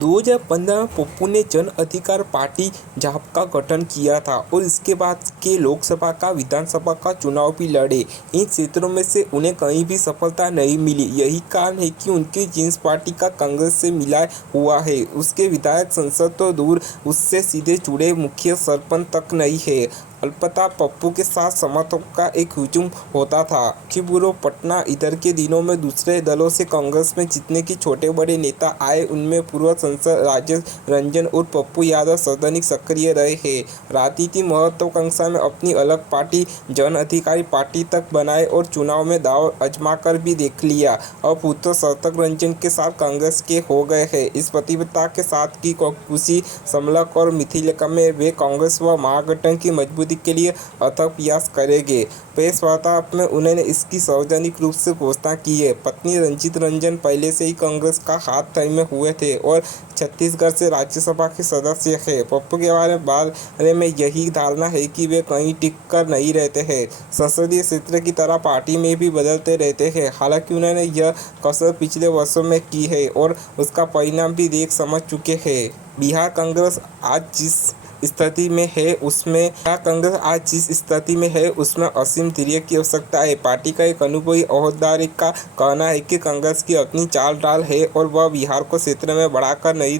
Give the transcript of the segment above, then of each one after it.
2015 में पप्पू ने जन अधिकार पार्टी जाप का गठन किया था और इसके बाद के लोकसभा का विधानसभा का चुनाव भी लड़े। इन क्षेत्रों में से उन्हें कहीं भी सफलता नहीं मिली। यही कारण है कि उनकी जिस पार्टी का कांग्रेस से मिला हुआ है उसके विधायक संसद तो दूर, उससे सीधे जुड़े मुखिया सरपंच तक नहीं है। अलबत्ता पप्पू के साथ समर्थकों का एक हुजूम होता था। लखीमपुर पटना इधर के दिनों में दूसरे दलों से कांग्रेस में जितने की छोटे बड़े नेता आए उनमें पूर्व सांसद राजेश रंजन और पप्पू यादव सर्वाधिक सक्रिय रहे हैं। राजनीति महत्वाकांक्षा में अपनी अलग पार्टी जन अधिकारी पार्टी तक बनाए और चुनाव में दाव आजमा कर भी देख लिया। अब पुत्र शतक रंजन के साथ कांग्रेस के हो गए हैं। इस प्रतिबद्धता के साथ की खुशी समलक और मिथिलेश में वे कांग्रेस व महागठबंधन की मजबूती के लिए अथक प्रयास करेंगे। प्रेस वार्ता में उन्होंने इसकी सार्वजनिक रूप से घोषणा की है। पत्नी रंजीत रंजन पहले से ही कांग्रेस का हाथ थामे हुए थे और छत्तीसगढ़ से राज्यसभा के सदस्य हैं। पप्पू के बारे में यही धारणा है कि वे कहीं टिक कर नहीं रहते हैं, संसदीय क्षेत्र की तरह पार्टी में भी बदलते रहते हैं। हालांकि उन्होंने यह कसरत पिछले वर्षों में की है और उसका परिणाम भी देख समझ चुके हैं। बिहार कांग्रेस आज जिस स्थिति में है उसमें असीम धैर्य की आवश्यकता है। पार्टी का एक अनुभवी अहदेदार का कहना है कि कांग्रेस की अपनी चाल डाल है और वह बिहार को क्षेत्र में बढ़ाकर नहीं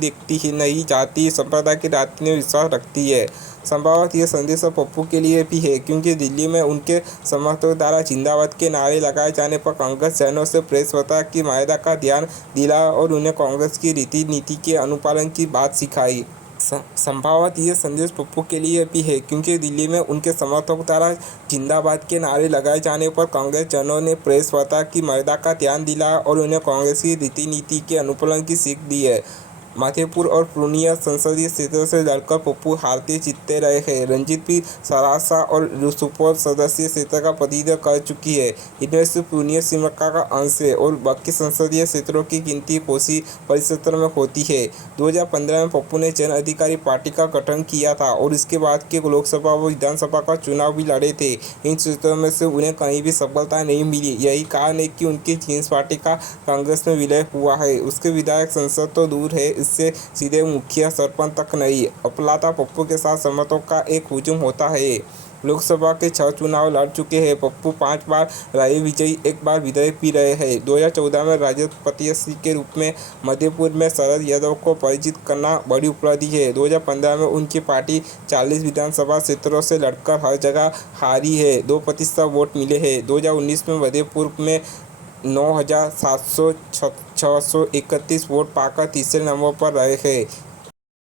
चाहती, संप्रदाय की राजनीति में विश्वास रखती है। संभवतः यह संदेश पप्पू के लिए भी है, क्योंकि दिल्ली में उनके समर्थकों द्वारा जिंदाबाद के नारे लगाए जाने पर कांग्रेस जनों से प्रेस वार्ता की मर्यादा का ध्यान दिलाया और उन्हें कांग्रेस की रीति नीति के अनुपालन की बात सिखाई। संभवतः यह संदेश पप्पू के लिए भी है, क्योंकि दिल्ली में उनके समर्थकों द्वारा जिंदाबाद के नारे लगाए जाने पर कांग्रेस जनों ने प्रेस वार्ता की मर्यादा का ध्यान दिलाया और उन्हें कांग्रेस की रीति नीति के अनुपालन की सीख दी है। मधेपुर और पूर्णिया संसदीय क्षेत्रों से लड़कर पप्पू हारते जीतते रहे हैं। रंजीत भी सरासा और सुपौल सदस्यीय क्षेत्र का प्रतिनिधित्व कर चुकी है। इनमें से पूर्णिया सिमका का अंश है और बाकी संसदीय क्षेत्रों की गिनती कोसी परिक्षेत्र में होती है। 2015 में पप्पू ने जन अधिकारी पार्टी का गठन किया था और इसके बाद के लोकसभा व विधानसभा का चुनाव भी लड़े थे। इन क्षेत्रों में से उन्हें कहीं भी सफलता नहीं मिली। यही कारण है कि उनकी जिस पार्टी का कांग्रेस में विलय हुआ है उसके विधायक संसद तो दूर है, इससे सीधे मुखिया सरपंच तक नहीं। अलबत्ता पप्पू के साथ समर्थकों का एक हुजूम होता है। लोकसभा के 6 चुनाव लड़ चुके हैं। पप्पू 5 बार रहे विजयी, एक बार विधायक भी रहे हैं। 2014 में राजद प्रत्याशी के रूप में मधेपुर में शरद यादव को पराजित करना बड़ी उपलब्धि है। 2015 में उनकी पार्टी 40 विधानसभा क्षेत्रों से लड़कर हर जगह हारी है, 2% वोट मिले हैं। 2019 में मधेपुर में 9,631 वोट पाकर तीसरे नंबर पर रहे हैं।